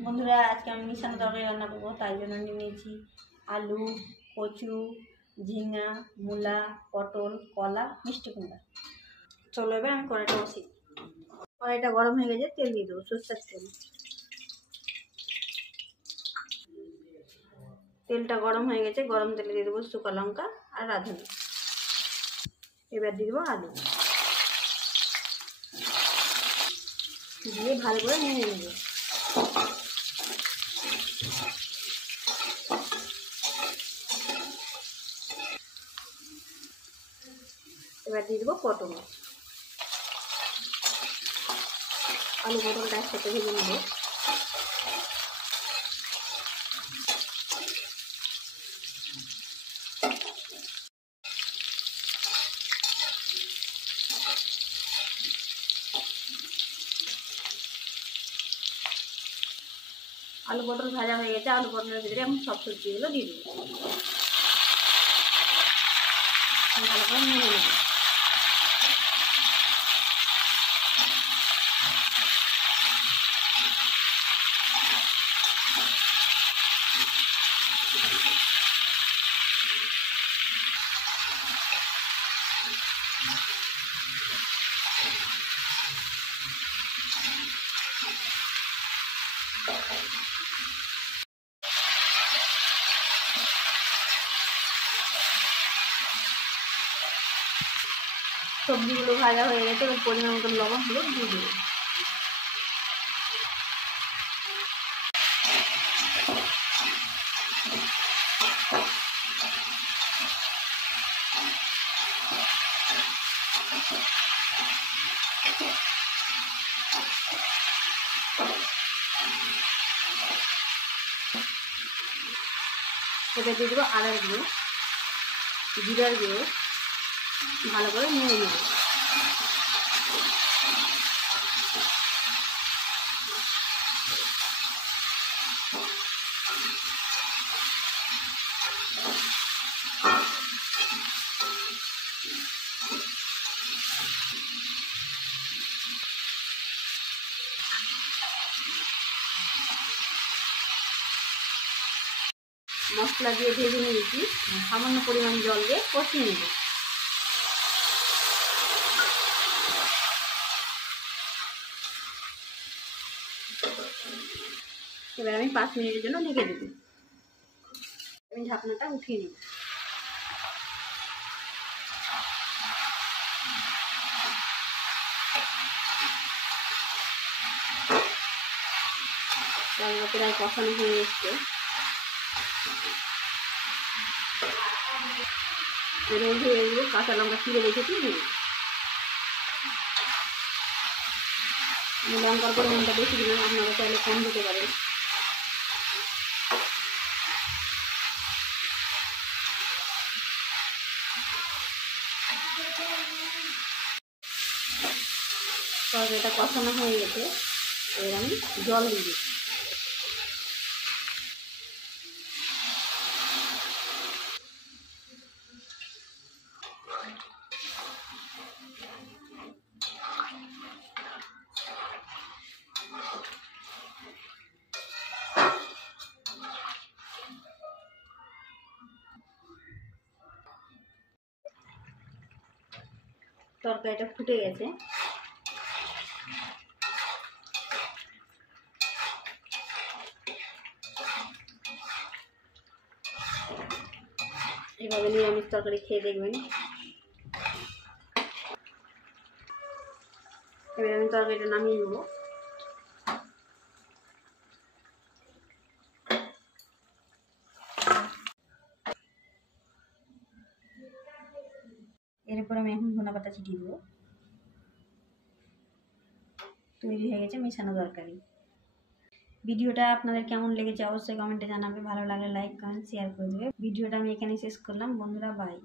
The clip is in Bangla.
বন্ধুরা, আজকে আমি মিশানো তরকারি রান্না করবো। তাই জন্য নিয়েছি আলু, কচু, ঝিঙা, মূলা, পটল, কলা, মিষ্টি কুমড়া। চলো এবার আমি কড়াইটা বসি। কড়াইটা গরম হয়ে গেছে, তেল দিয়ে দেবো, সরষের তেল। তেলটা গরম হয়ে গেছে, গরম তেলে দিয়ে দেবো শুকা লঙ্কা আর রাঁধুনি। এবার দিয়ে দেবো আলু, দিয়ে ভালো করে নেড়ে নেবো। এবার দিয়ে দেবো পটল, আলু পটলটা একসাথে ভেজে নেবো। আলু পটল ভাজা হয়ে গেছে, আলু পটলের ভিতরে এখন সব সবজিগুলো দিয়ে দেবো, ভালো করে নেড়ে নেবো। সবজিগুলো ভাজা হয়ে গেছে, এবার পরিমাণ মতো লবণ হলুদ দিয়ে দেবো। এবার দিয়ে দেবো আদার গুঁড়ো, জিরার গুঁড়ো, ভালো করে নেড়ে নেবো। মশলা দিয়ে ভেজে নিয়েছি, সামান্য পরিমাণ জল দিয়ে কষিয়ে নেব। এবার আমি 5 মিনিটের জন্য ঢেকে দেব। আমি ঢাকনাটা উঠিয়ে নিই। প্রায় কষানো হয়ে এসছে। এগুলো কাঁচা লঙ্কা চিড়ে রেখেছি, আমি লঙ্কার পরিমাণটা বেশি দিলাম, আপনারা চাইলে কম দিতে পারেন। তরকারিটা কষানো হয়ে গেছে, এবার আমি জল দিয়ে দিচ্ছি। তরকারিটা ফুটে গেছে, এভাবে নিরামিষ তরকারি খেয়ে দেখবেন। এবার আমি তরকারিটা নামিয়ে নেব। এরপর আমি এখন ধনেপাতা ছিটিয়ে দেবো। তৈরি হয়ে গেছে মেশানো তরকারি। ভিডিওটা আপনাদের কেমন লেগেছে অবশ্যই কমেন্টে জানাবে। ভালো লাগলে লাইক কমেন্ট শেয়ার করে দেবে। ভিডিওটা আমি এখানে শেষ করলাম বন্ধুরা, বাই।